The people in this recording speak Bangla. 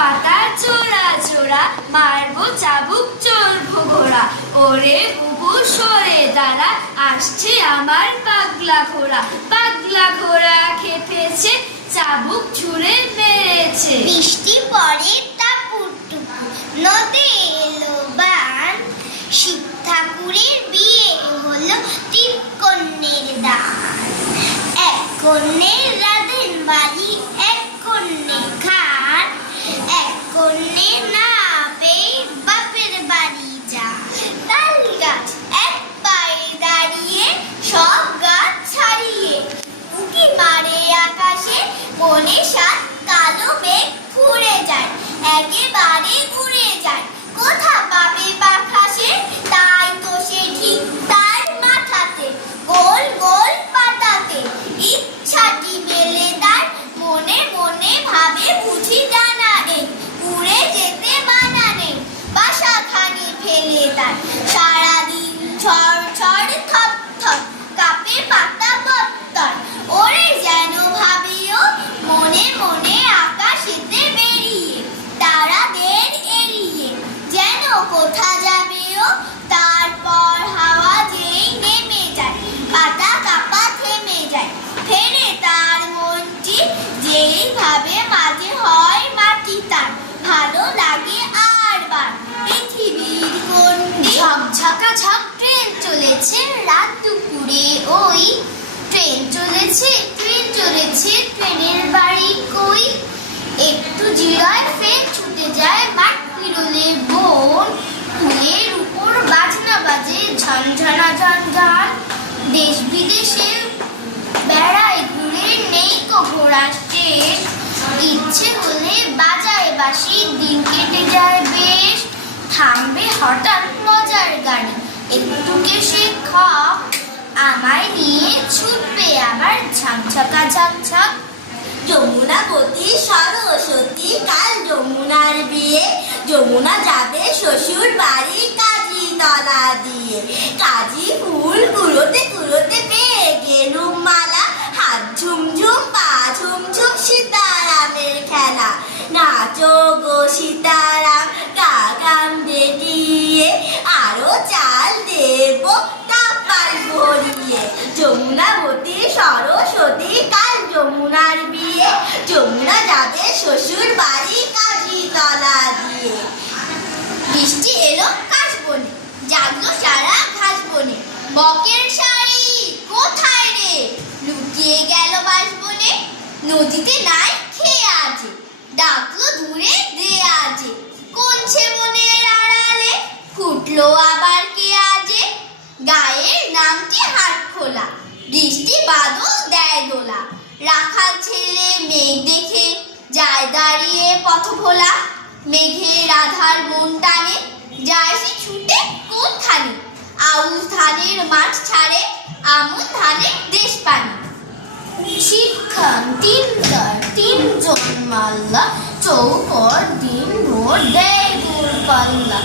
পাতা চোরা চোরা মারবো চাবুক চড়বো ঘোড়া। ওরে বুবু সরে দাঁড়া, আসছে আমার পাগলা ঘোড়া। পাগলা ঘোড়া খেপেছে, চাবুক ছুঁড়ে মেরেছে। বৃষ্টি পড়ে টাপুর টুপুর, নদে এলো বান। শিব ঠাকুরের বিয়ে হলো তিন কন্যের দান। এক কন্যে রাধেন বাড়ি, এক কন্যে খান। এক কন্যে না পেয়ে বাপের বাড়ি যান। তাল গাছ এক পায়ে দাঁড়িয়ে, সব গাছ ছাড়িয়ে। উঁকি মারে আকাশে, বনে সাত কালো মেঘ ফুরে যায়, একেবারে উড়ে যায়। কোথা পাবে পাখা সে, তাই তো সে ঠিক তার মাথাতে, গোল গোল পাতাতে। ইচ্ছাটি মেলে তার, মনে মনে ভাবে বুঝি ডানা নেই, উড়ে যেতে মানা নেই। বাসাখানি ফেলে তার, সারাদিন ঝড় ঝড় থর থর, কাঁপে পাতা পত্তর। ওরে যেন ভাবিও মনে মনে আকাশেতে বেরিয়ে, তারাদের এড়িয়ে যেন কোথা যাবেও। তারপর হাওয়া যেই নেমে যায়, পাতা কাঁপা থেমে যায়। ফেরে তার মনটি যেই ভাবে, মাঝে হয় মাটি তার, ভালো লাগে আর বার পৃথিবীর গণ্ডি। ঝকঝকা ঝক ট্রেন চলেছে রাত দুপুরে, ওই ট্রেন চলেছে ট্রেন চলেছে, ট্রেনের বাড়ি কই। একটু জিরায় ফের ছুটে যায় মাঠ পিরুলে বন। ফুলের উপর বাজনা বাজে ঝনঝনা ঝনঝন। দেশ বিদেশে বেড়ায় ঘুরে, নেই তো ঘোড়ার শেষ। ইচ্ছে হলে বাজায় বাঁশি, দিন কেটে যায় বেশ। থামবে হঠাৎ মজার গাড়ি, একটু কেসে খপ, আমায় নিয়ে ছুটবে আবার ঝকঝকা ঝকঝক। যমুনাবতী সরস্বতী, কাল যমুনার বিয়ে। যমুনা যাবে শ্বশুর বাড়ি কাজী তলা দিয়ে। কাজী ফুল কুড়োতে কুড়োতে পেয়ে গেলুম মালা। হাত ঝুমঝুম পা ঝুমঝুম, সীতারামের খেলা। নাচো গো সীতারাম, কাকাম দেখিয়ে, আরো চাল দেব তাপাল ভরিয়ে। যমুনাবতী সরস্বতী, কাল যমুনার বিয়ে। যমুনা যাবে শ্বশুর বাড়ি কাজী তলা দিয়ে। বৃষ্টি এলো কাশ বনে, জাগলো সারা ঘাস বনে। বকের শাড়ি কোথায় রে, লুকিয়ে গেল বাঁশ বনে। নদীতে নাই খেয়ে আজে, ডাকলো দূরে দে আজে। কোনছে বনের আড়ালে, ফুটলো আবার কে আজে। গায়ের নামটি হাট খোলা, বৃষ্টি বাদল দেয় দোলা। রাখাল ছেলে মেঘ দেখে যায় দাঁড়িয়ে পথ ভোলা। মেঘের আধার মন টানে, যায় সে ছুটে কোনখানে। আউশ ধানের মাঠ ছাড়ে, আমন ধানের দেশ পানে। শিক্ষণ তিনটার তিনজন মাল্লা, চৌকর দিন ভোর দেয় দূর পাল্লা।